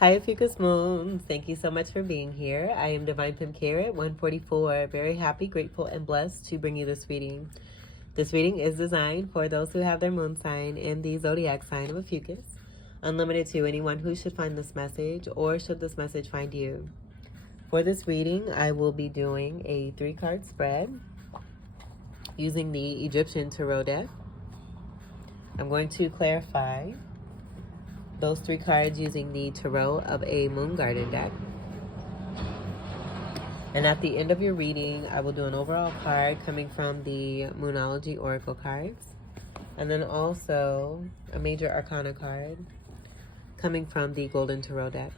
Hi, Ophiuchus Moon. Thank you so much for being here. I am Divine Pim Carrot 144. Very happy, grateful, and blessed to bring you this reading. This reading is designed for those who have their moon sign in the zodiac sign of Ophiuchus. Unlimited to anyone who should find this message or should this message find you. For this reading, I will be doing a 3-card spread using the Egyptian Tarot deck. I'm going to clarify those 3 cards using the Tarot of a Moon Garden deck. And at the end of your reading, I will do an overall card coming from the Moonology Oracle cards. And then also a major Arcana card coming from the Golden Tarot deck.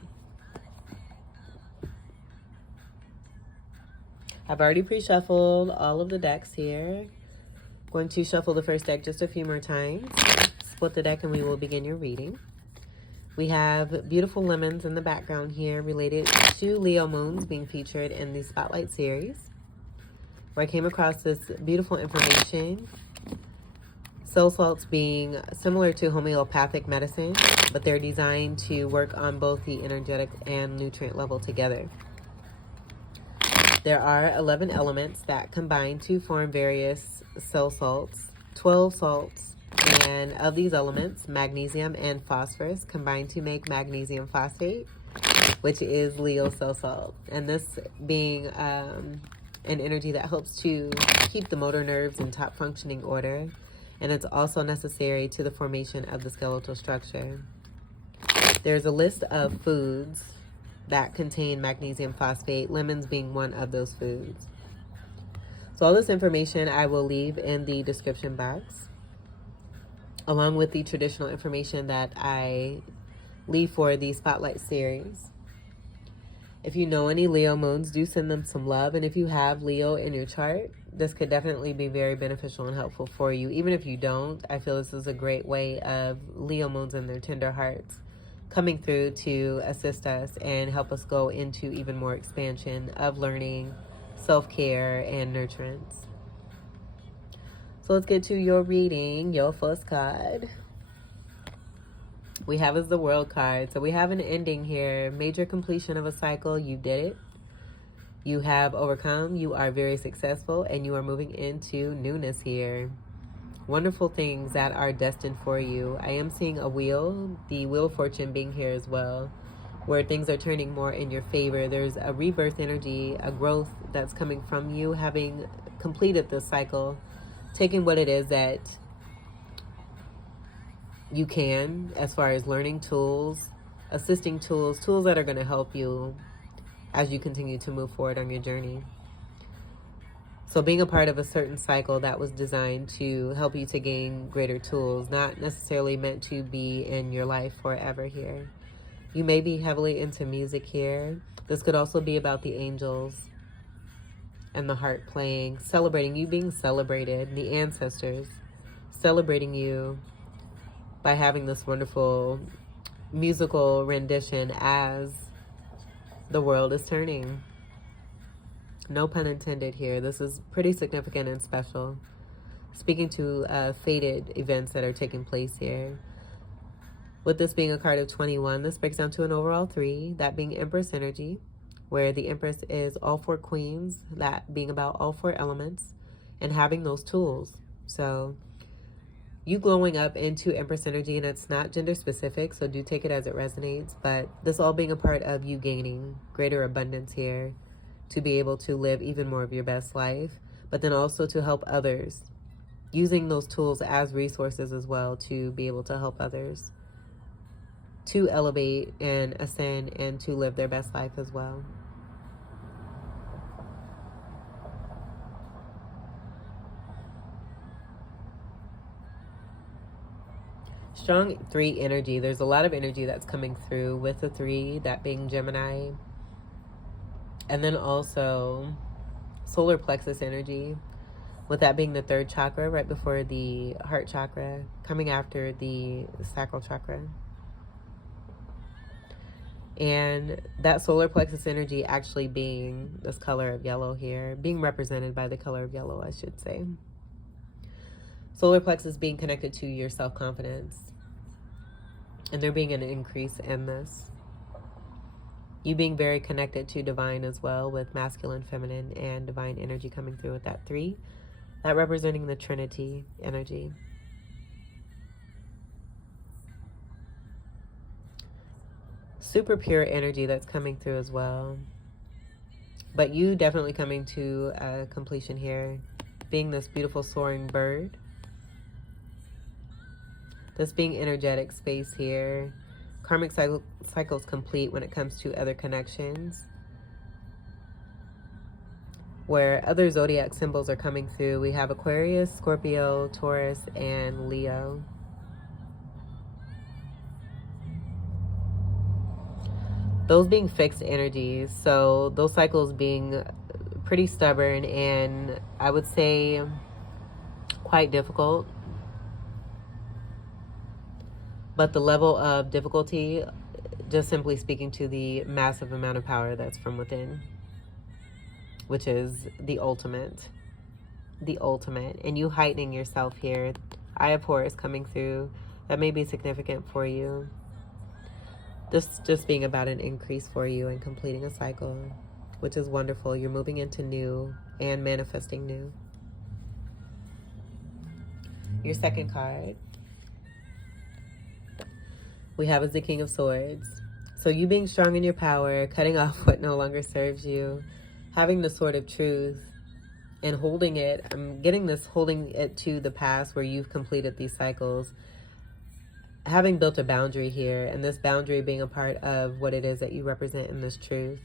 I've already pre-shuffled all of the decks here. Going to shuffle the first deck just a few more times. Split the deck and we will begin your reading. We have beautiful lemons in the background here related to Leo moons being featured in the Spotlight series, where I came across this beautiful information. Soul salts being similar to homeopathic medicine, but they're designed to work on both the energetic and nutrient level together. There are 11 elements that combine to form various soul salts, 12 salts. And of these elements, magnesium and phosphorus combine to make magnesium phosphate, which is Leo soul salt. And this being an energy that helps to keep the motor nerves in top functioning order. And it's also necessary to the formation of the skeletal structure. There's a list of foods that contain magnesium phosphate, lemons being one of those foods. So all this information I will leave in the description box, along with the traditional information that I leave for the Spotlight series. If you know any Leo moons, do send them some love. And if you have Leo in your chart, this could definitely be very beneficial and helpful for you. Even if you don't, I feel this is a great way of Leo moons and their tender hearts coming through to assist us and help us go into even more expansion of learning, self-care, and nurturance. So let's get to your reading. Your first card we have is the World card. So we have an ending here. Major completion of a cycle. You did it. You have overcome. You are very successful. And you are moving into newness here. Wonderful things that are destined for you. I am seeing a wheel. The Wheel of Fortune being here as well, where things are turning more in your favor. There's a rebirth energy, a growth that's coming from you having completed this cycle. Taking what it is that you can as far as learning tools, assisting tools that are going to help you as you continue to move forward on your journey. So being a part of a certain cycle that was designed to help you to gain greater tools, not necessarily meant to be in your life forever here. You may be heavily into music here. This could also be about the angels and the heart playing, celebrating you being celebrated, the ancestors celebrating you by having this wonderful musical rendition as the world is turning. No pun intended here. This is pretty significant and special. Speaking to fated events that are taking place here. With this being a card of 21, this breaks down to an overall 3, that being Empress energy, where the Empress is all 4 queens, that being about all 4 elements, and having those tools. So you glowing up into Empress energy, and it's not gender specific, so do take it as it resonates, but this all being a part of you gaining greater abundance here to be able to live even more of your best life, but then also to help others, using those tools as resources as well to be able to help others to elevate and ascend and to live their best life as well. Strong 3 energy. There's a lot of energy that's coming through with the 3, that being Gemini. And then also solar plexus energy, with that being the 3rd chakra, right before the heart chakra, coming after the sacral chakra. And that solar plexus energy actually being this color of yellow here, being represented by the color of yellow, I should say. Solar plexus being connected to your self-confidence, and there being an increase in this. You being very connected to divine as well, with masculine, feminine, and divine energy coming through with that 3. That representing the Trinity energy. Super pure energy that's coming through as well. But you definitely coming to a completion here. Being this beautiful soaring bird. This being energetic space here. Karmic cycles complete when it comes to other connections. Where other zodiac symbols are coming through. We have Aquarius, Scorpio, Taurus, and Leo. Those being fixed energies. So those cycles being pretty stubborn and I would say quite difficult. But the level of difficulty, just simply speaking to the massive amount of power that's from within, which is the ultimate. The ultimate. And you heightening yourself here. Eye of Horus coming through. That may be significant for you. This just being about an increase for you and completing a cycle, which is wonderful. You're moving into new and manifesting new. Your second card we have is the King of Swords. So you being strong in your power, cutting off what no longer serves you, having the sword of truth and holding it. I'm getting this holding it to the past where you've completed these cycles. Having built a boundary here, and this boundary being a part of what it is that you represent in this truth.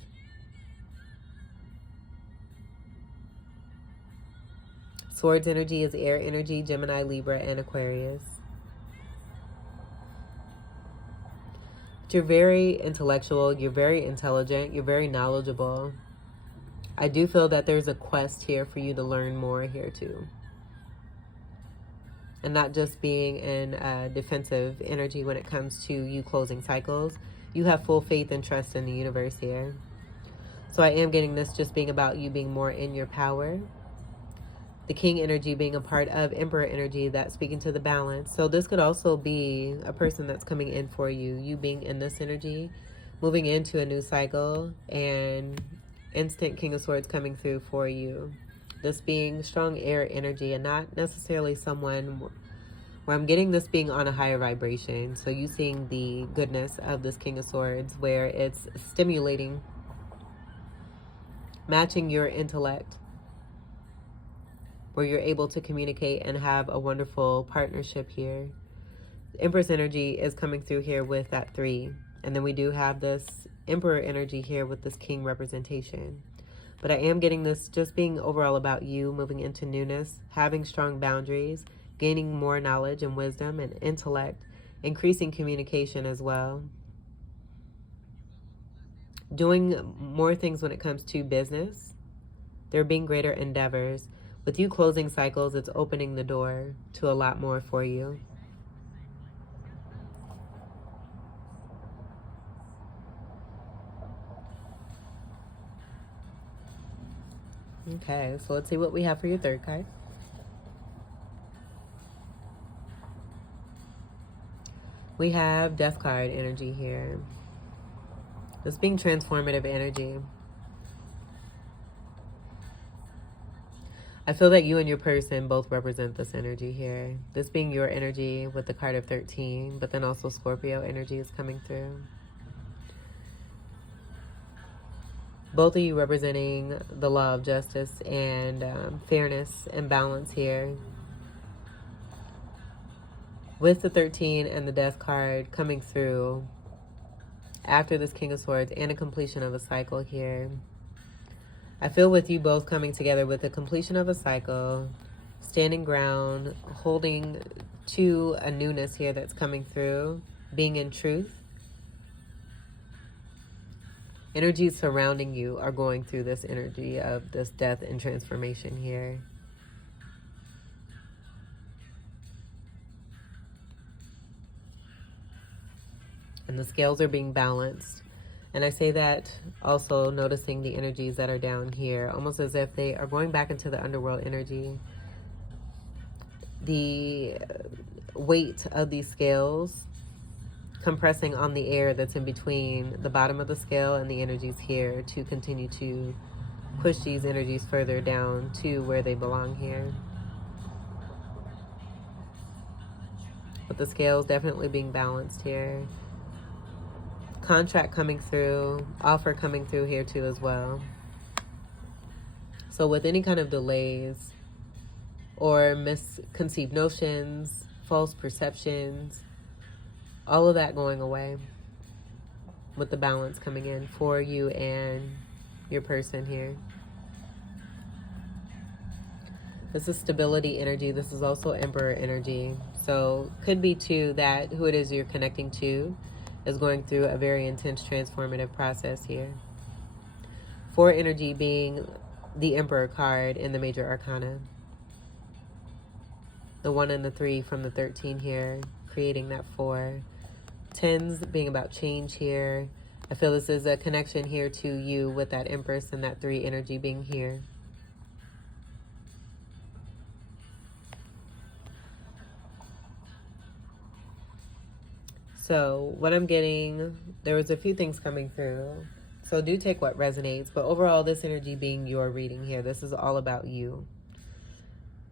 Swords energy is air energy, Gemini, Libra, and Aquarius. You're very intellectual, you're very intelligent, you're very knowledgeable. I do feel that there's a quest here for you to learn more here too. And not just being in a defensive energy when it comes to you closing cycles. You have full faith and trust in the universe here. So I am getting this just being about you being more in your power. The King energy being a part of Emperor energy, that's speaking to the balance. So this could also be a person that's coming in for you. You being in this energy, moving into a new cycle, and instant King of Swords coming through for you. This being strong air energy and not necessarily someone where I'm getting this being on a higher vibration. So you seeing the goodness of this King of Swords where it's stimulating, matching your intellect, where you're able to communicate and have a wonderful partnership here. Empress energy is coming through here with that 3. And then we do have this Emperor energy here with this King representation. But I am getting this just being overall about you, moving into newness, having strong boundaries, gaining more knowledge and wisdom and intellect, increasing communication as well. Doing more things when it comes to business. There being greater endeavors. With you closing cycles, it's opening the door to a lot more for you. Okay, so let's see what we have for your third card. We have Death card energy here. This being transformative energy. I feel that you and your person both represent this energy here. This being your energy with the card of 13, but then also Scorpio energy is coming through. Both of you representing the law of justice and fairness and balance here. With the 13 and the Death card coming through after this King of Swords and a completion of a cycle here. I feel with you both coming together with the completion of a cycle, standing ground, holding to a newness here that's coming through, being in truth. Energies surrounding you are going through this energy of this death and transformation here. And the scales are being balanced. And I say that also noticing the energies that are down here, almost as if they are going back into the underworld energy. The weight of these scales compressing on the air that's in between the bottom of the scale and the energies here to continue to push these energies further down to where they belong here. But the scales definitely being balanced here. Contract coming through, offer coming through here too as well. So with any kind of delays or misconceived notions, false perceptions, all of that going away with the balance coming in for you and your person here. This is stability energy. This is also Emperor energy. So could be too that who it is you're connecting to is going through a very intense transformative process here. 4 energy being the Emperor card in the Major Arcana. The 1 and the 3 from the 13 here, creating that 4. 10s being about change here. I feel this is a connection here to you with that Empress and that 3 energy being here. So what I'm getting, there was a few things coming through. So do take what resonates. But overall, this energy being your reading here, this is all about you.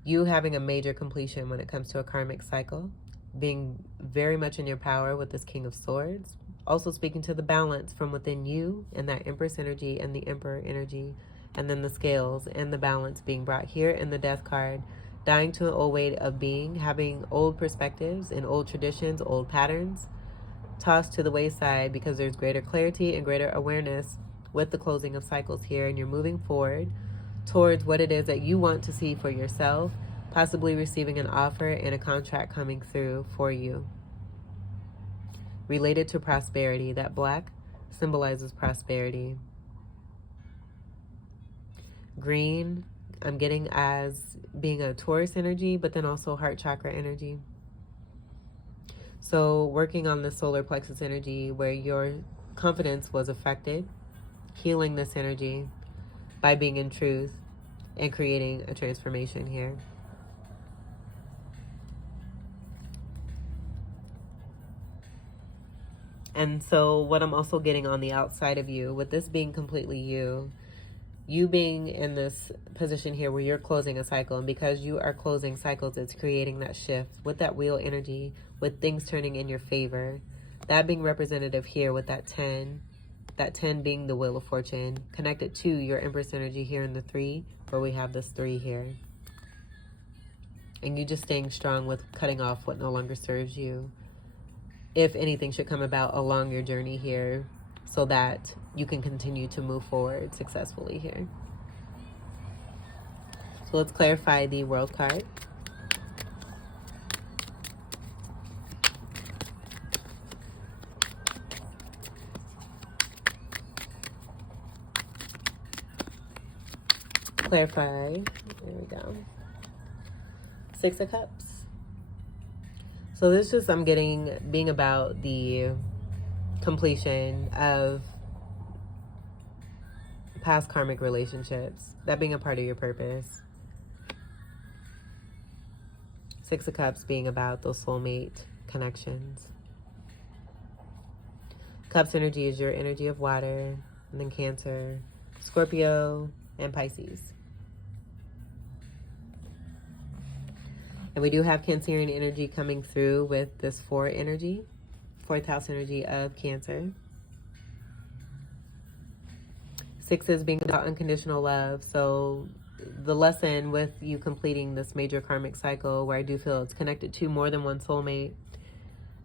You having a major completion when it comes to a karmic cycle. Being very much in your power with this King of Swords. Also speaking to the balance from within you and that Empress energy and the Emperor energy. And then the scales and the balance being brought here in the Death card. Dying to an old way of being. Having old perspectives and old traditions, old patterns. Tossed to the wayside because there's greater clarity and greater awareness with the closing of cycles here, and you're moving forward towards what it is that you want to see for yourself, possibly receiving an offer and a contract coming through for you. Related to prosperity, that black symbolizes prosperity. Green, I'm getting as being a Taurus energy, but then also heart chakra energy. So working on the solar plexus energy where your confidence was affected, healing this energy by being in truth and creating a transformation here. And so what I'm also getting on the outside of you, with this being completely you being in this position here where you're closing a cycle, and because you are closing cycles, it's creating that shift with that wheel energy, with things turning in your favor. That being representative here with that 10 being the Wheel of Fortune, connected to your Empress energy here in the 3, where we have this 3 here. And you just staying strong with cutting off what no longer serves you, if anything should come about along your journey here, so that you can continue to move forward successfully here. So let's clarify the World card. Clarify, there we go. 6 of Cups. So this just, I'm getting, being about the completion of past karmic relationships, that being a part of your purpose. 6 of Cups being about those soulmate connections. Cups energy is your energy of water, and then Cancer, Scorpio, and Pisces. And we do have Cancerian energy coming through with this 4 energy, 4th house energy of Cancer. 6 is being about unconditional love. So the lesson with you completing this major karmic cycle, where I do feel it's connected to more than one soulmate,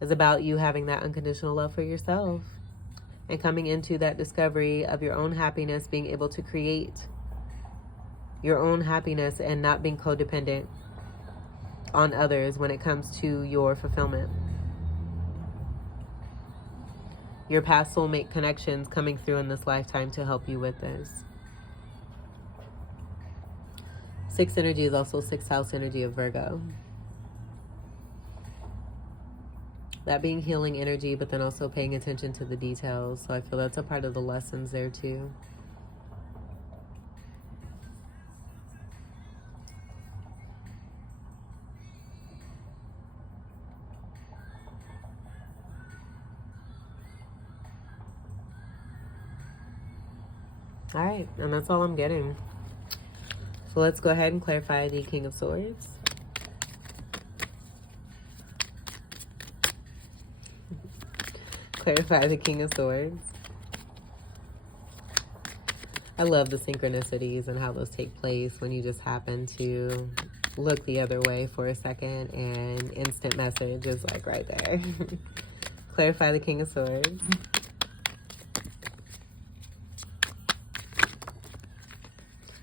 is about you having that unconditional love for yourself and coming into that discovery of your own happiness, being able to create your own happiness and not being codependent on others when it comes to your fulfillment. Your past soulmate connections coming through in this lifetime to help you with this. 6 energy is also 6th house energy of Virgo. That being healing energy, but then also paying attention to the details. So I feel that's a part of the lessons there too. All right, and that's all I'm getting. So let's go ahead and clarify the King of Swords. Clarify the King of Swords. I love the synchronicities and how those take place when you just happen to look the other way for a second and instant message is like right there. Clarify the King of Swords.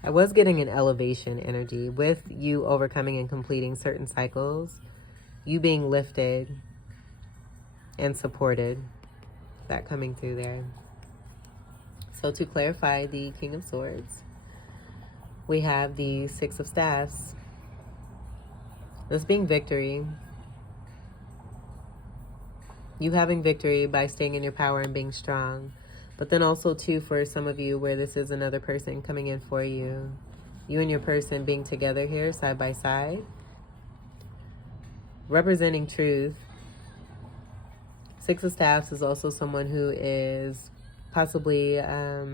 I was getting an elevation energy with you overcoming and completing certain cycles, you being lifted and supported, that coming through there. So to clarify the King of Swords, we have the Six of Staffs. This being victory. You having victory by staying in your power and being strong. But then also, too, for some of you where this is another person coming in for you, you and your person being together here side by side, representing truth. Six of Staffs is also someone who is possibly a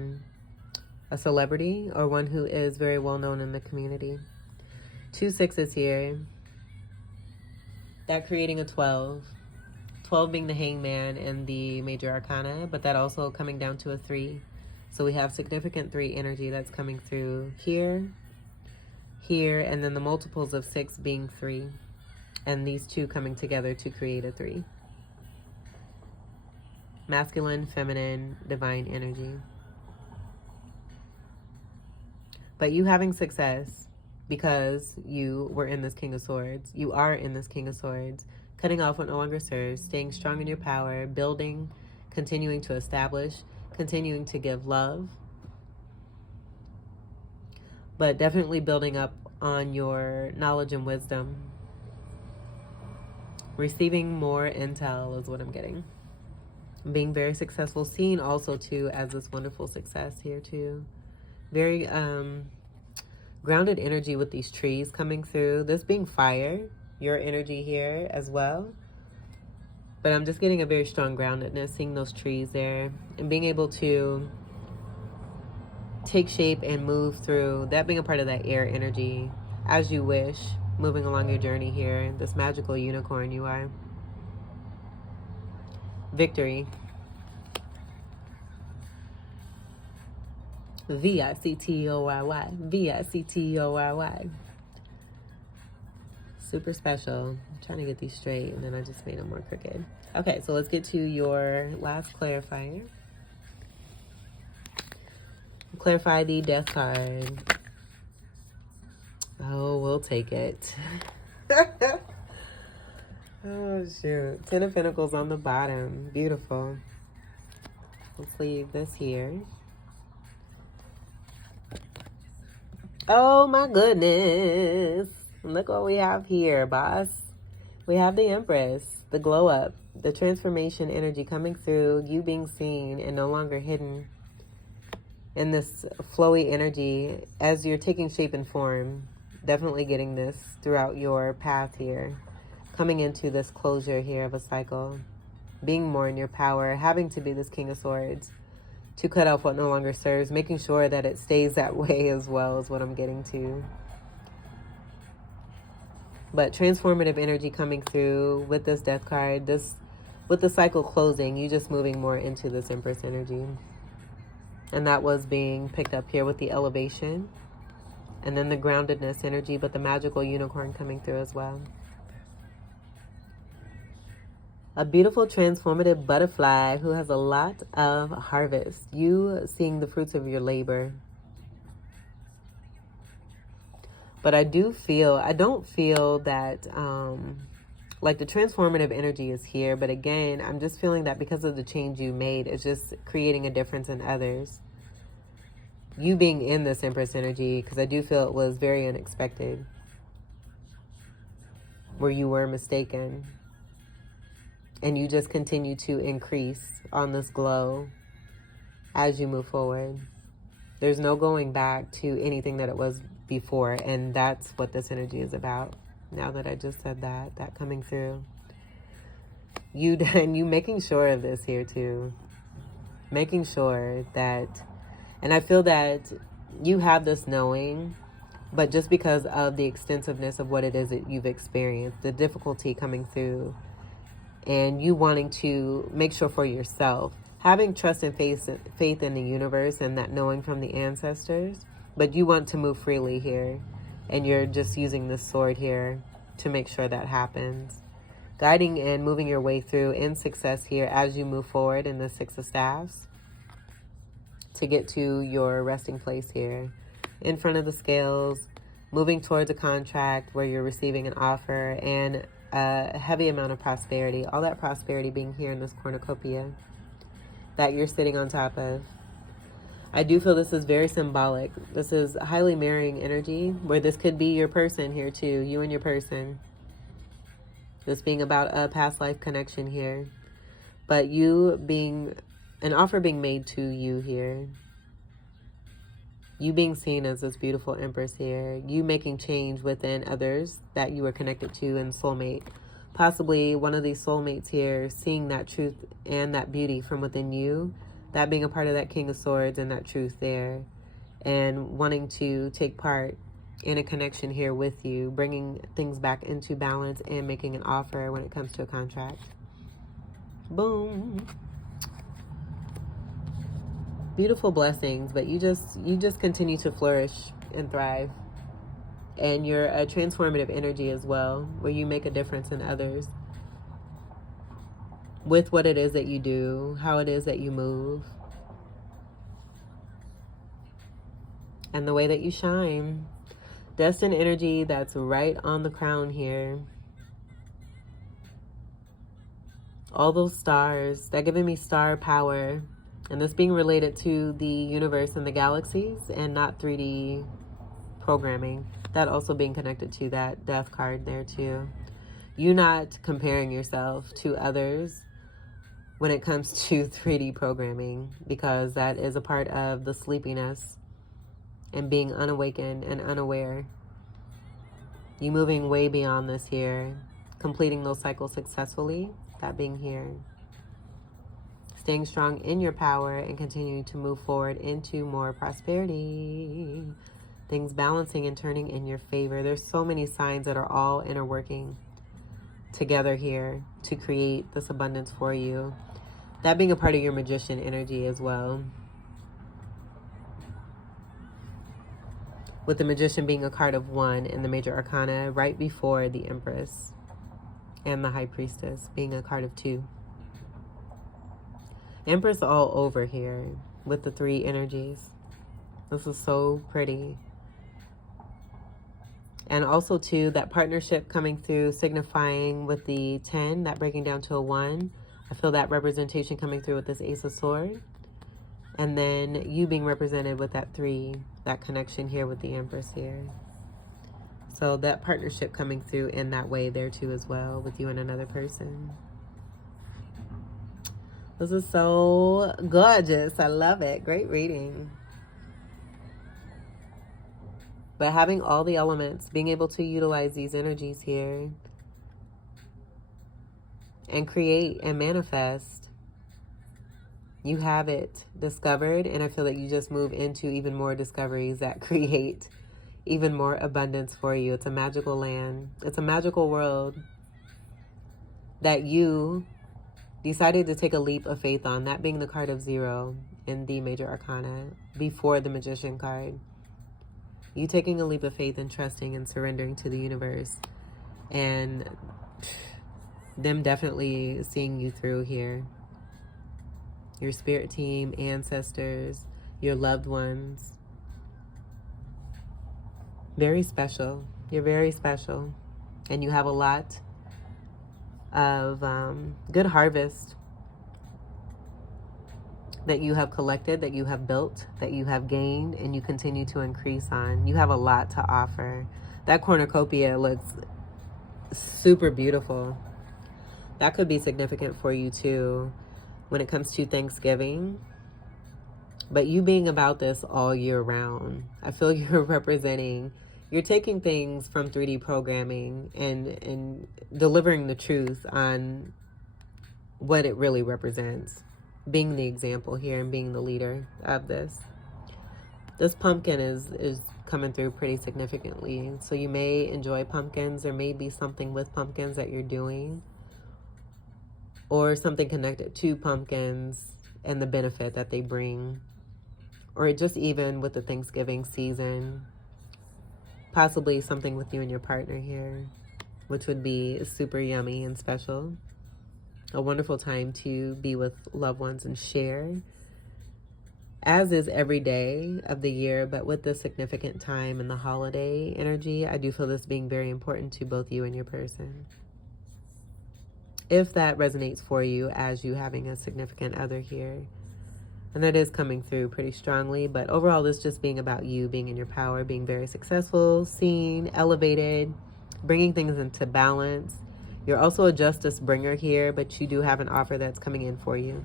celebrity or one who is very well known in the community. 2 sixes here. That creating a 12. 12 being the Hangman and the Major Arcana, but that also coming down to a 3. So we have significant 3 energy that's coming through here, here, and then the multiples of 6 being 3. And these two coming together to create a 3. Masculine, feminine, divine energy. But you having success because you were in this King of Swords. You are in this King of Swords. Cutting off what no longer serves, staying strong in your power, building, continuing to establish, continuing to give love, but definitely building up on your knowledge and wisdom. Receiving more intel is what I'm getting. Being very successful, seen also too as this wonderful success here too. Very grounded energy with these trees coming through. This being fire. Your energy here as well. But I'm just getting a very strong groundedness, seeing those trees there and being able to take shape and move through, that being a part of that air energy as you wish, moving along your journey here. This magical unicorn you are. Victory. V-I-C-T-O-R-Y. V-I-C-T-O-R-Y. Super special. I'm trying to get these straight and then I just made them more crooked. Okay, so let's get to your last clarifier. Clarify the Death card. Oh, we'll take it. Oh, shoot. 10 of Pentacles on the bottom. Beautiful. Let's leave this here. Oh, my goodness. Look what we have here, boss. We have the Empress, the glow up, the transformation energy coming through, you being seen and no longer hidden in this flowy energy as you're taking shape and form. Definitely getting this throughout your path here. Coming into this closure here of a cycle. Being more in your power, having to be this King of Swords to cut off what no longer serves, making sure that it stays that way as well is what I'm getting to. But transformative energy coming through with this Death card. This, with the cycle closing, you just moving more into this Empress energy. And that was being picked up here with the elevation. And then the groundedness energy, but the magical unicorn coming through as well. A beautiful transformative butterfly who has a lot of harvest. You seeing the fruits of your labor. But I don't feel that, like the transformative energy is here. But again, I'm just feeling that because of the change you made, it's just creating a difference in others. You being in this Empress energy, because I do feel it was very unexpected. Where you were mistaken. And you just continue to increase on this glow as you move forward. There's no going back to anything that it was before, and that's what this energy is about. Now that I just said that coming through. You making sure of this here too. Making sure that And I feel that you have this knowing, but just because of the extensiveness of what it is that you've experienced, the difficulty coming through, and you wanting to make sure for yourself, having trust and faith in the universe and that knowing from the ancestors, but you want to move freely here, and you're just using this sword here to make sure that happens. Guiding and moving your way through in success here as you move forward in the Six of Staffs to get to your resting place here. In front of the scales, moving towards a contract where you're receiving an offer and a heavy amount of prosperity. All that prosperity being here in this cornucopia that you're sitting on top of. I do feel this is very symbolic. This is highly marrying energy where this could be your person here too, you and your person. This being about a past life connection here. But you being, an offer being made to you here. You being seen as this beautiful empress here. You making change within others that you were connected to and soulmate. Possibly one of these soulmates here seeing that truth and that beauty from within you. That being a part of that King of Swords and that truth there. And wanting to take part in a connection here with you. Bringing things back into balance and making an offer when it comes to a contract. Boom. Beautiful blessings, but you just continue to flourish and thrive. And you're a transformative energy as well, where you make a difference in others with what it is that you do, how it is that you move, and the way that you shine. Destined energy that's right on the crown here. All those stars, that giving me star power. And this being related to the universe and the galaxies and not 3D programming. That also being connected to that death card there too. You not comparing yourself to others when it comes to 3D programming, because that is a part of the sleepiness and being unawakened and unaware. You moving way beyond this here, completing those cycles successfully, that being here. Staying strong in your power and continuing to move forward into more prosperity. Things balancing and turning in your favor. There's so many signs that are all interworking together here to create this abundance for you. That being a part of your magician energy as well. With the magician being a card of 1 in the major arcana right before the empress. And the high priestess being a card of 2. Empress all over here with the 3 energies. This is so pretty. And also too, that partnership coming through, signifying with the 10, that breaking down to a 1. I feel that representation coming through with this Ace of Swords. And then you being represented with that 3, that connection here with the Empress here. So that partnership coming through in that way there too as well, with you and another person. This is so gorgeous. I love it. Great reading. But having all the elements, being able to utilize these energies here and create and manifest. You have it discovered, and I feel that you just move into even more discoveries that create even more abundance for you. It's a magical land. It's a magical world that you decided to take a leap of faith on, that being the card of 0 in the major arcana before the magician card. You taking a leap of faith and trusting and surrendering to the universe, and them definitely seeing you through here. Your spirit team, ancestors, your loved ones. Very special. You're very special. And you have a lot of good harvest that you have collected, that you have built, that you have gained, and you continue to increase on. You have a lot to offer. That cornucopia looks super beautiful. That could be significant for you too when it comes to Thanksgiving. But you being about this all year round, I feel you're representing, you're taking things from 3D programming and delivering the truth on what it really represents. Being the example here and being the leader of this. This pumpkin is coming through pretty significantly. So you may enjoy pumpkins. There may be something with pumpkins that you're doing, or something connected to pumpkins and the benefit that they bring, or just even with the Thanksgiving season, possibly something with you and your partner here, which would be super yummy and special. A wonderful time to be with loved ones and share, as is every day of the year, but with the significant time and the holiday energy, I do feel this being very important to both you and your person. If that resonates for you as you having a significant other here, and that is coming through pretty strongly, but overall this just being about you being in your power, being very successful, seen, elevated, bringing things into balance. You're also a justice bringer here, but you do have an offer that's coming in for you.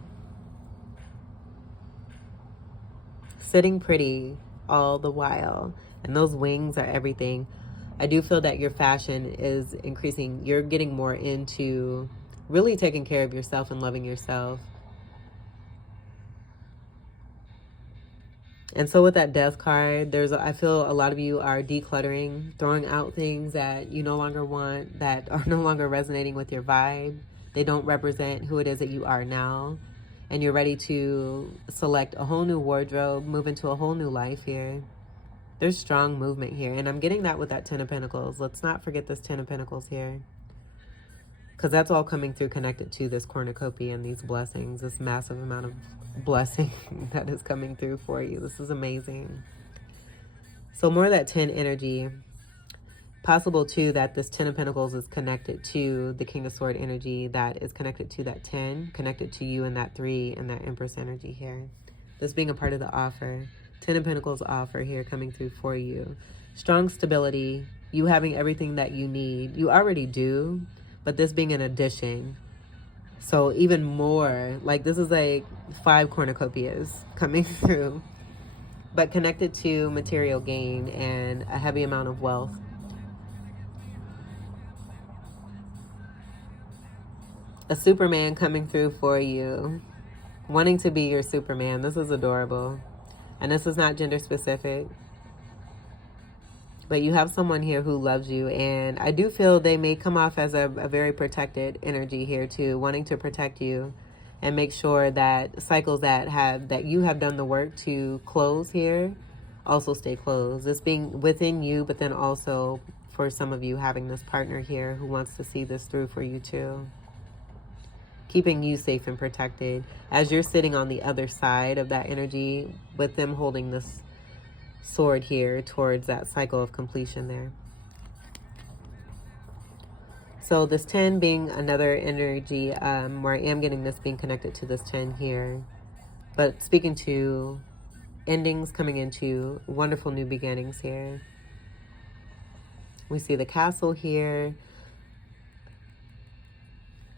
Sitting pretty all the while, and those wings are everything. I do feel that your fashion is increasing. You're getting more into really taking care of yourself and loving yourself. And so with that death card, I feel a lot of you are decluttering, throwing out things that you no longer want, that are no longer resonating with your vibe. They don't represent who it is that you are now. And you're ready to select a whole new wardrobe, move into a whole new life here. There's strong movement here. And I'm getting that with that Ten of Pentacles. Let's not forget this Ten of Pentacles here, because that's all coming through connected to this cornucopia and these blessings, this massive amount of blessing that is coming through for you. This is amazing. So more of that 10 energy. Possible too that this Ten of Pentacles is connected to the King of Sword energy that is connected to that 10, connected to you and that 3 and that Empress energy here. This being a part of the offer. Ten of Pentacles offer here coming through for you. Strong stability, you having everything that you need. You already do, but this being an addition. So even more, like this is like 5 cornucopias coming through, but connected to material gain and a heavy amount of wealth. A Superman coming through for you, wanting to be your Superman. This is adorable. And this is not gender specific, but you have someone here who loves you, and I do feel they may come off as a very protected energy here too, wanting to protect you and make sure that cycles that you have done the work to close here also stay closed. This being within you, but then also for some of you having this partner here who wants to see this through for you too. Keeping you safe and protected as you're sitting on the other side of that energy with them holding this sword here towards that cycle of completion there. So this 10 being another energy where I am getting this being connected to this 10 here, but speaking to endings coming into wonderful new beginnings here. We see the castle here,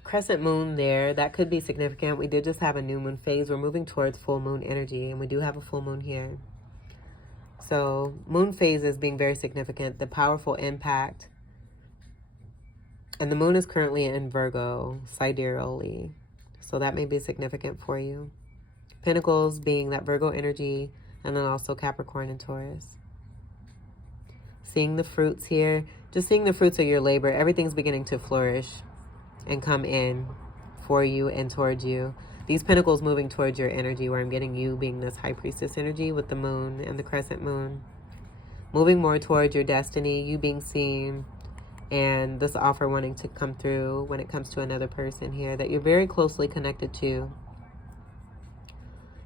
crescent moon there. That could be significant. We did just have a new moon phase. We're moving towards full moon energy, and we do have a full moon here. So moon phases being very significant, the powerful impact. And the moon is currently in Virgo, sidereally. So that may be significant for you. Pentacles being that Virgo energy, and then also Capricorn and Taurus. Seeing the fruits here, just seeing the fruits of your labor. Everything's beginning to flourish and come in for you and towards you. These pentacles moving towards your energy, where I'm getting you being this high priestess energy with the moon and the crescent moon. Moving more towards your destiny, you being seen, and this offer wanting to come through when it comes to another person here that you're very closely connected to.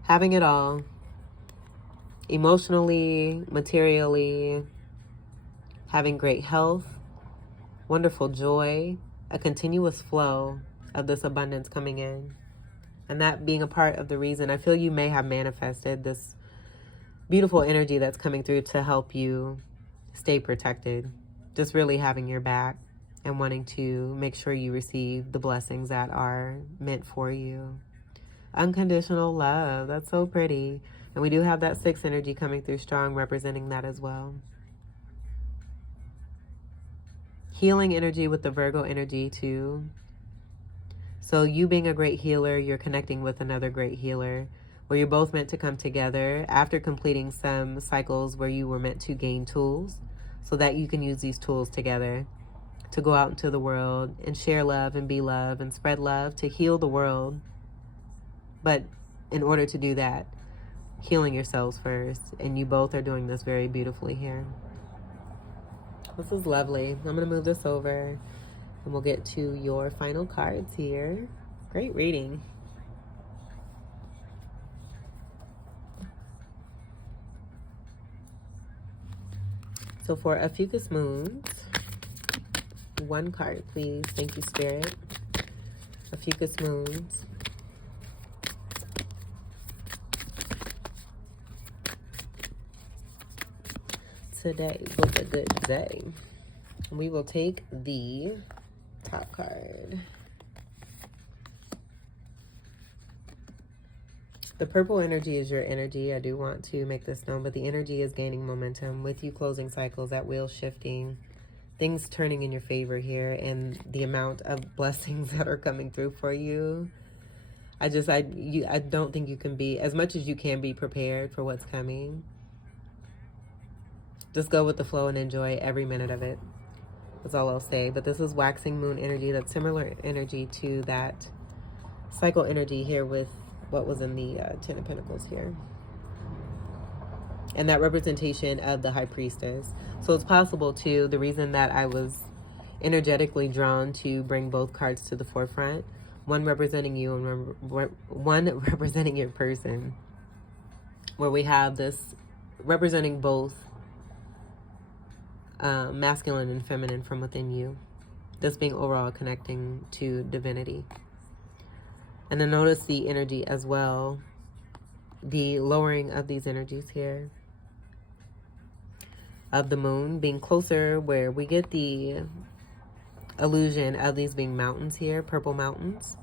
Having it all, emotionally, materially, having great health, wonderful joy, a continuous flow of this abundance coming in. And that being a part of the reason I feel you may have manifested this beautiful energy that's coming through to help you stay protected. Just really having your back and wanting to make sure you receive the blessings that are meant for you. Unconditional love. That's so pretty. And we do have that 6 energy coming through strong, representing that as well. Healing energy with the Virgo energy too. So you being a great healer, you're connecting with another great healer, where you're both meant to come together after completing some cycles where you were meant to gain tools so that you can use these tools together to go out into the world and share love and be love and spread love to heal the world. But in order to do that, healing yourselves first. And you both are doing this very beautifully here. This is lovely. I'm going to move this over and we'll get to your final cards here. Great reading. So for Ophiuchus moons, one card, please. Thank you, Spirit. Ophiuchus moons. Today was a good day. We will take the top card. The purple energy is your energy. I do want to make this known, but the energy is gaining momentum with you closing cycles, that wheel shifting, things turning in your favor here, and the amount of blessings that are coming through for you. I don't think you can be, as much as you can be prepared for what's coming. Just go with the flow and enjoy every minute of it. That's all I'll say. But this is waxing moon energy. That's similar energy to that cycle energy here with what was in the Ten of Pentacles here. And that representation of the High Priestess. So it's possible too, the reason that I was energetically drawn to bring both cards to the forefront, one representing you and one representing your person, where we have this representing both masculine and feminine from within you. This being overall connecting to divinity. And then notice the energy as well, the lowering of these energies here of the moon being closer, where we get the illusion of these being mountains here, purple mountains,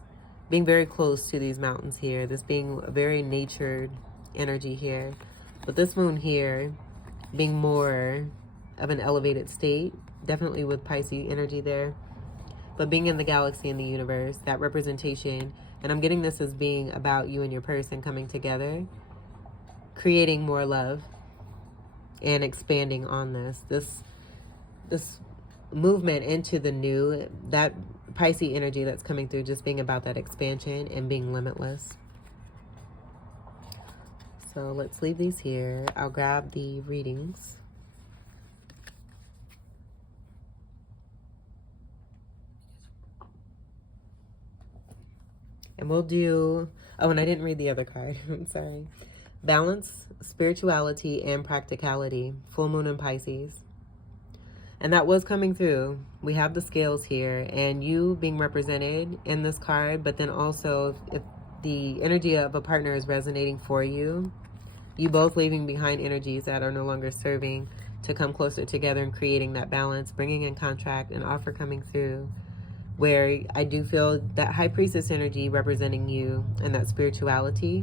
being very close to these mountains here, this being a very natured energy here. But this moon here being more of an elevated state, definitely with Pisces energy there, but being in the galaxy, in the universe, that representation. And I'm getting this as being about you and your person coming together, creating more love and expanding on this movement into the new, that Pisces energy that's coming through, just being about that expansion and being limitless. So let's leave these here. I'll grab the readings. And we'll do, oh, and I didn't read the other card. I'm sorry. Balance, spirituality, and practicality. Full moon in Pisces. And that was coming through. We have the scales here and you being represented in this card, but then also if the energy of a partner is resonating for you, you both leaving behind energies that are no longer serving to come closer together and creating that balance, bringing in contract and offer coming through. Where I do feel that High Priestess energy representing you and that spirituality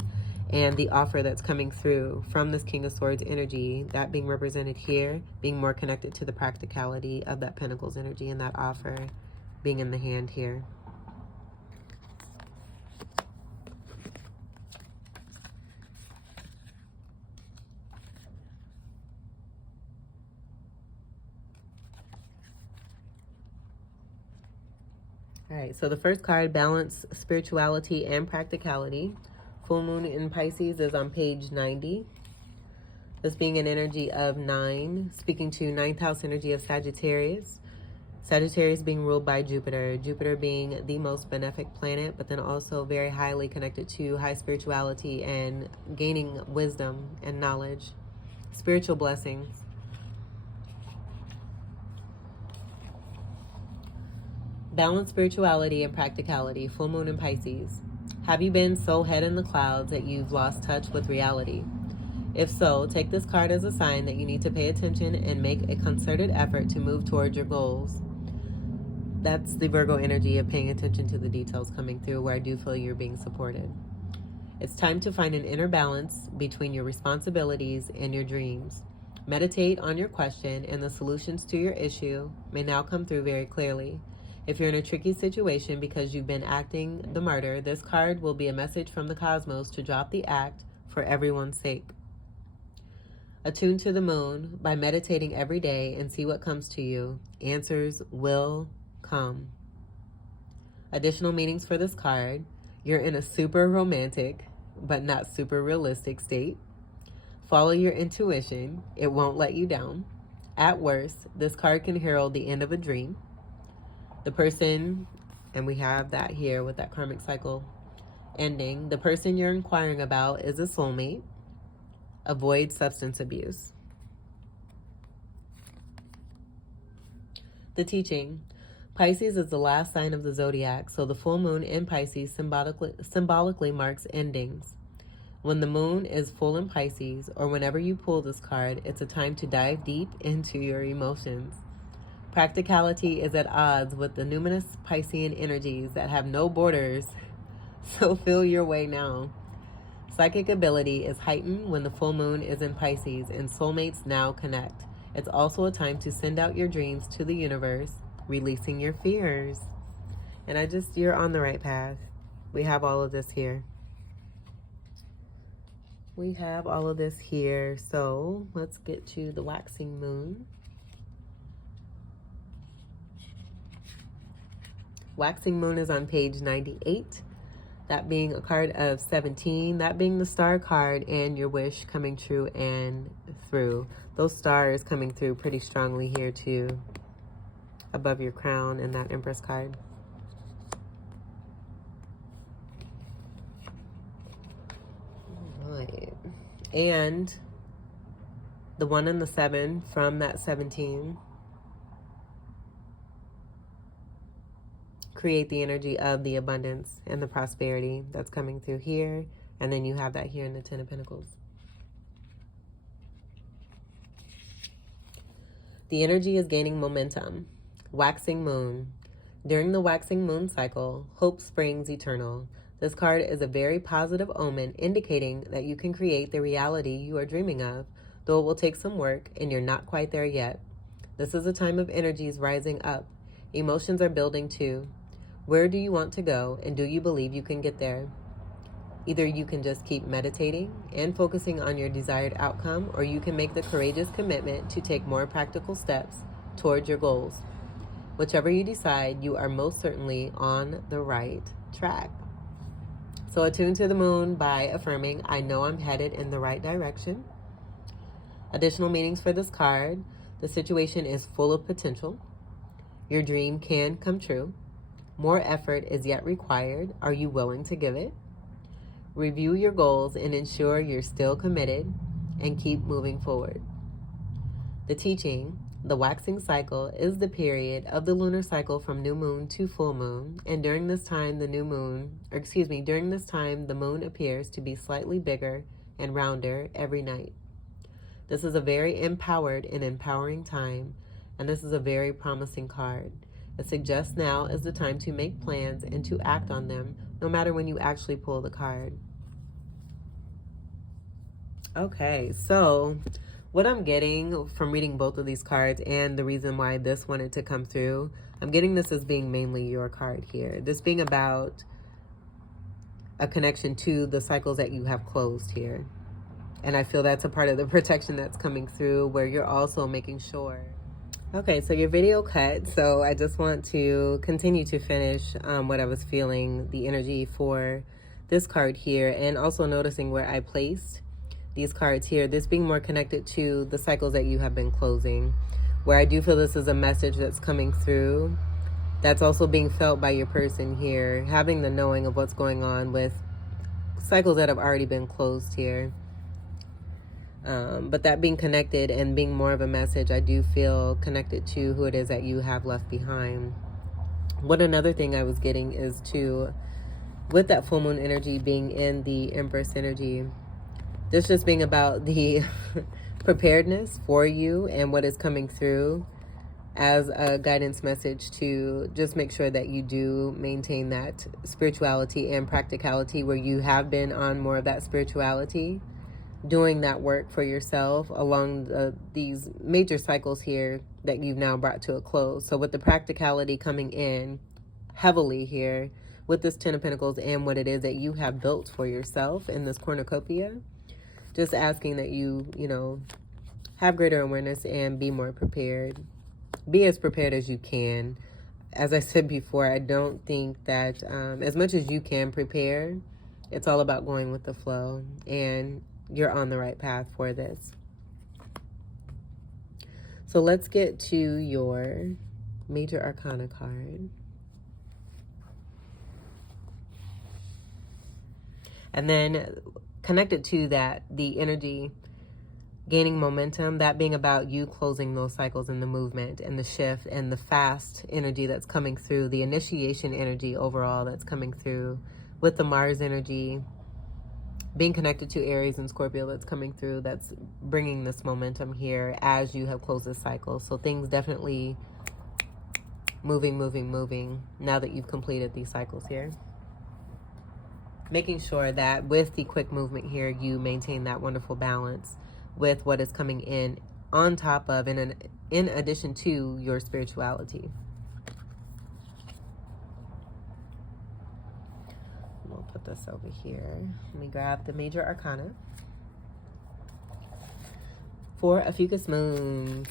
and the offer that's coming through from this King of Swords energy, that being represented here, being more connected to the practicality of that Pentacles energy and that offer being in the hand here. All right, so the first card, balance, spirituality, and practicality. Full moon in Pisces is on page 90. This being an energy of 9, speaking to 9th house energy of Sagittarius. Sagittarius being ruled by Jupiter. Jupiter being the most benefic planet, but then also very highly connected to high spirituality and gaining wisdom and knowledge. Spiritual blessings. Balance, spirituality, and practicality. Full moon in Pisces. Have you been so head in the clouds that you've lost touch with reality? If so, take this card as a sign that you need to pay attention and make a concerted effort to move toward your goals. That's the Virgo energy of paying attention to the details coming through, where I do feel you're being supported. It's time to find an inner balance between your responsibilities and your dreams. Meditate on your question, and the solutions to your issue may now come through very clearly. If you're in a tricky situation because you've been acting the martyr, this card will be a message from the cosmos to drop the act, for everyone's sake. Attune to the moon by meditating every day and see what comes to you. Answers will come. Additional meanings for this card: you're in a super romantic but not super realistic state. Follow your intuition, it won't let you down. At worst, this card can herald the end of a dream. The person, and we have that here with that karmic cycle ending, the person you're inquiring about is a soulmate. Avoid substance abuse. The teaching: Pisces is the last sign of the zodiac, so the full moon in Pisces symbolically marks endings. When the moon is full in Pisces, or whenever you pull this card, it's a time to dive deep into your emotions. Practicality is at odds with the numinous Piscean energies that have no borders, so feel your way now. Psychic ability is heightened when the full moon is in Pisces, and soulmates now connect. It's also a time to send out your dreams to the universe, releasing your fears. And you're on the right path. We have all of this here. So let's get to the waxing moon. Waxing moon is on page 98. That being a card of 17, that being the star card and your wish coming true and through. Those stars coming through pretty strongly here too, above your crown and that Empress card. All right. And the 1 and the 7 from that 17 create the energy of the abundance and the prosperity that's coming through here. And then you have that here in the 10 of Pentacles. The energy is gaining momentum. Waxing moon. During the waxing moon cycle, hope springs eternal. This card is a very positive omen, indicating that you can create the reality you are dreaming of, though it will take some work and you're not quite there yet. This is a time of energies rising up. Emotions are building too. Where do you want to go, and do you believe you can get there? Either you can just keep meditating and focusing on your desired outcome, or you can make the courageous commitment to take more practical steps towards your goals. Whichever you decide, you are most certainly on the right track. So attune to the moon by affirming, I know I'm headed in the right direction. Additional meanings for this card: the situation is full of potential. Your dream can come true. More effort is yet required. Are you willing to give it? Review your goals and ensure you're still committed, and keep moving forward. The teaching: the waxing cycle is the period of the lunar cycle from new moon to full moon, and during this time the moon appears to be slightly bigger and rounder every night. This is a very empowered and empowering time, and this is a very promising card. It suggests now is the time to make plans and to act on them, no matter when you actually pull the card. Okay, so what I'm getting from reading both of these cards, and the reason why this wanted to come through, I'm getting this as being mainly your card here. This being about a connection to the cycles that you have closed here. And I feel that's a part of the protection that's coming through, where you're also making sure. Okay, so your video cut, so I just want to continue to finish what I was feeling, the energy for this card here, and also noticing where I placed these cards here, this being more connected to the cycles that you have been closing, where I do feel this is a message that's coming through, that's also being felt by your person here, having the knowing of what's going on with cycles that have already been closed here. But that being connected and being more of a message, I do feel connected to who it is that you have left behind. What another thing I was getting is with that full moon energy being in the Empress energy, this just being about the preparedness for you and what is coming through as a guidance message to just make sure that you do maintain that spirituality and practicality, where you have been on more of that spirituality, doing that work for yourself along these major cycles here that you've now brought to a close. So with the practicality coming in heavily here with this 10 of Pentacles and what it is that you have built for yourself in this cornucopia, just asking that you, have greater awareness and be more prepared. Be as prepared as you can. As I said before, I don't think that as much as you can prepare, it's all about going with the flow, and you're on the right path for this. So let's get to your major arcana card. And then connected to that, the energy gaining momentum, that being about you closing those cycles in the movement and the shift and the fast energy that's coming through, the initiation energy overall that's coming through with the Mars energy being connected to Aries and Scorpio that's coming through, that's bringing this momentum here as you have closed this cycle. So things definitely moving now that you've completed these cycles here. Making sure that with the quick movement here, you maintain that wonderful balance with what is coming in on top of and in addition to your spirituality. We'll put this over here. Let me grab the major arcana for Ophiuchus moons.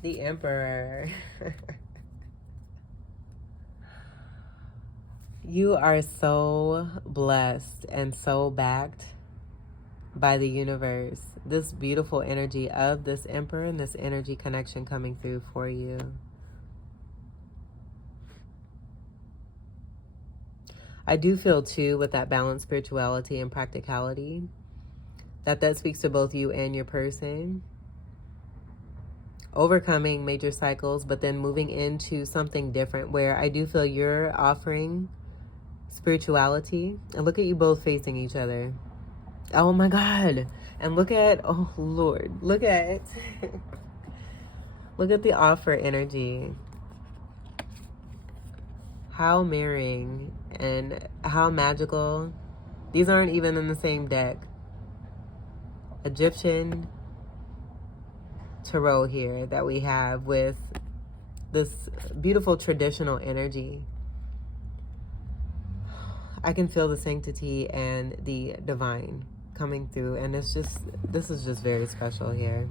The Emperor. You are so blessed and so backed by the universe. This beautiful energy of this Emperor and this energy connection coming through for you. I do feel too, with that balanced spirituality and practicality, that speaks to both you and your person. Overcoming major cycles, but then moving into something different, where I do feel you're offering spirituality. And look at you both facing each other. Oh my God. And look at, oh Lord, look at look at the offer energy. How mirroring and how magical. These aren't even in the same deck. Egyptian tarot here that we have with this beautiful traditional energy. I can feel the sanctity and the divine coming through, and this is just very special here.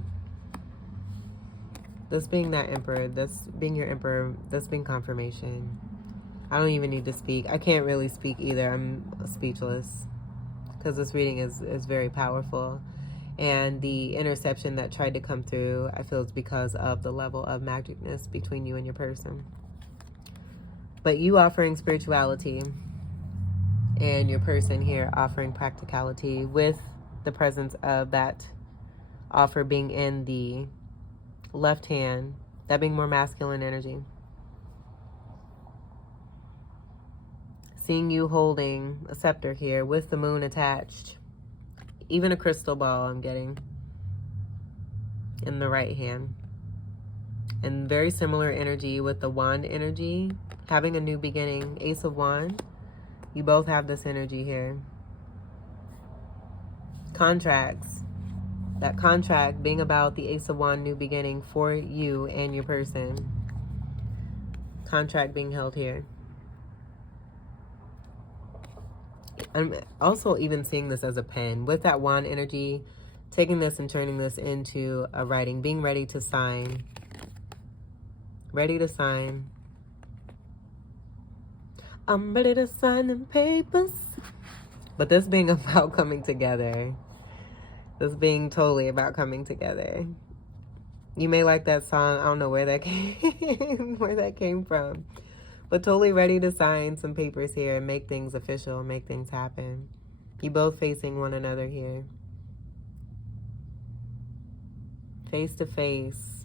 This being that Emperor, this being your Emperor, this being confirmation. I don't even need to speak. I can't really speak either. I'm speechless because this reading is very powerful. And the interception that tried to come through, I feel it's because of the level of magicness between you and your person. But you offering spirituality and your person here offering practicality, with the presence of that offer being in the left hand, that being more masculine energy. Seeing you holding a scepter here with the moon attached. Even a crystal ball I'm getting in the right hand. And very similar energy with the wand energy, having a new beginning. Ace of Wands. You both have this energy here. Contracts. That contract being about the Ace of Wands, new beginning for you and your person. Contract being held here. I'm also even seeing this as a pen. With that wand energy, taking this and turning this into a writing. Being ready to sign. Ready to sign. I'm ready to sign them papers. But this being about coming together. This being totally about coming together. You may like that song. I don't know where that came from. But totally ready to sign some papers here and make things official, make things happen. You both facing one another here. Face to face.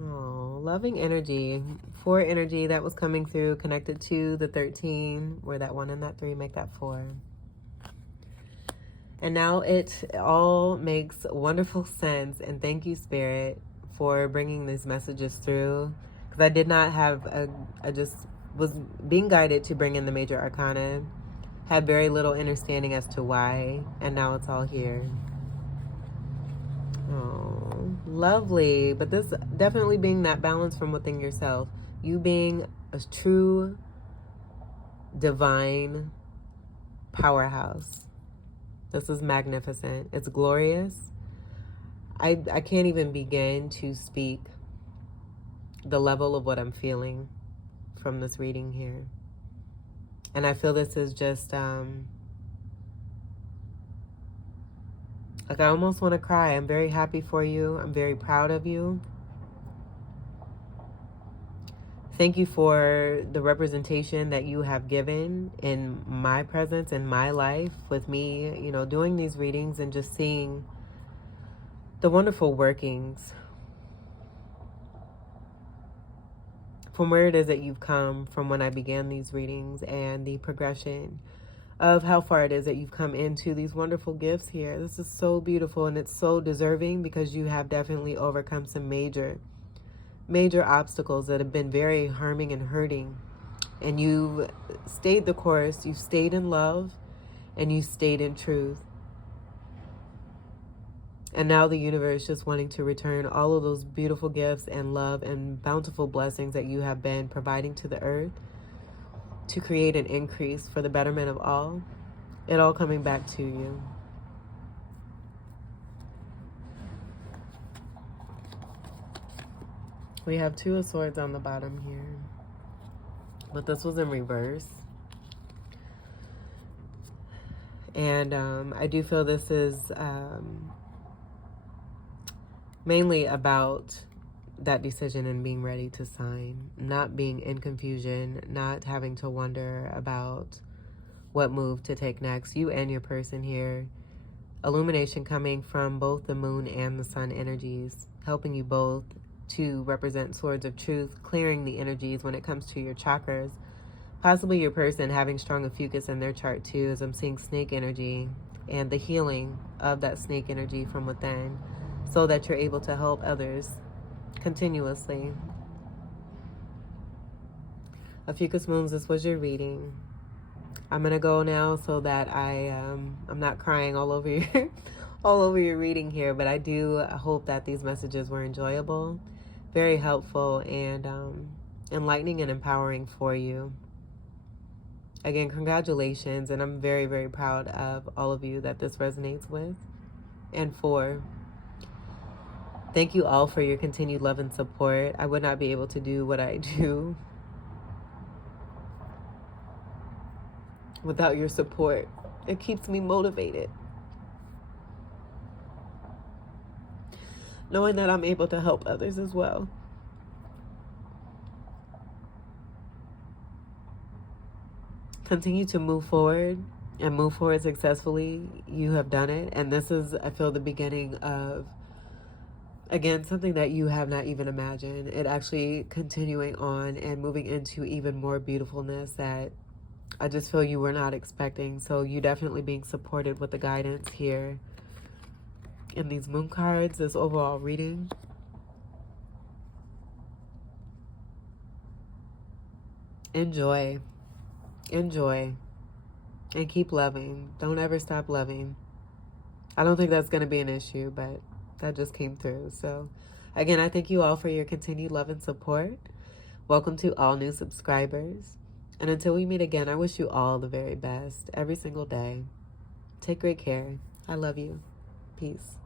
Oh, loving energy. 4 energy that was coming through, connected to the 13, where that 1 and that 3 make that 4. And now it all makes wonderful sense. And thank you, Spirit, for bringing these messages through. Because I did not have I just was being guided to bring in the major arcana. Had very little understanding as to why. And now it's all here. Oh, lovely. But this definitely being that balance from within yourself. You being a true, divine, powerhouse. This is magnificent. It's glorious. I can't even begin to speak the level of what I'm feeling from this reading here. And I feel this is just, like I almost want to cry. I'm very happy for you. I'm very proud of you. Thank you for the representation that you have given in my presence, in my life, with me, you know, doing these readings and just seeing the wonderful workings from where it is that you've come from when I began these readings, and the progression of how far it is that you've come into these wonderful gifts here. This is so beautiful, and it's so deserving because you have definitely overcome some major obstacles that have been very harming and hurting. And you've stayed the course, you've stayed in love, and you stayed in truth. And now the universe is just wanting to return all of those beautiful gifts and love and bountiful blessings that you have been providing to the earth to create an increase for the betterment of all. It all coming back to you. We have Two of Swords on the bottom here, but this was in reverse. And I do feel this is mainly about that decision and being ready to sign, not being in confusion, not having to wonder about what move to take next. You and your person here. Illumination coming from both the moon and the sun energies, helping you both to represent swords of truth, clearing the energies when it comes to your chakras. Possibly your person having strong Ophiuchus in their chart too, as I'm seeing snake energy and the healing of that snake energy from within, so that you're able to help others continuously. Ophiuchus moons, this was your reading. I'm gonna go now so that I'm not crying all over your all over your reading here, but I do hope that these messages were enjoyable, very helpful, and enlightening and empowering for you. Again, congratulations, and I'm very, very proud of all of you that this resonates with and for. Thank you all for your continued love and support. I would not be able to do what I do without your support. It keeps me motivated, knowing that I'm able to help others as well. Continue to move forward and move forward successfully. You have done it. And this is, I feel, the beginning of, again, something that you have not even imagined. It actually continuing on and moving into even more beautifulness that I just feel you were not expecting. So you definitely being supported with the guidance here in these moon cards, this overall reading. Enjoy, and keep loving. Don't ever stop loving. I don't think that's going to be an issue, but that just came through. So again, I thank you all for your continued love and support. Welcome to all new subscribers. And until we meet again, I wish you all the very best every single day. Take great care. I love you. Peace.